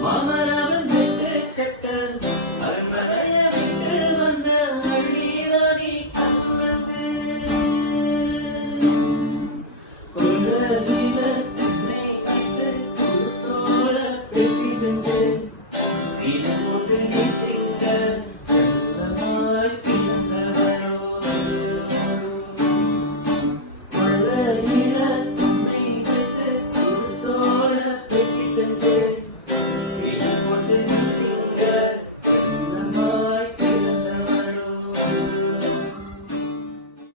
மாமரவன் விட்டு கட்ட அரண்மனைய விட்டு வந்த அள்ளீராணி கண்ணது கொள்ளதில தன்னை விட்டு குருத்தோட பெட்டி செஞ்சு சீலை போட்டு நிற்கின்ற செல்லமாய் பிறந்தவளோ கொள்ளதில தன்னை விட்டு குருத்தோட பெட்டி செஞ்சு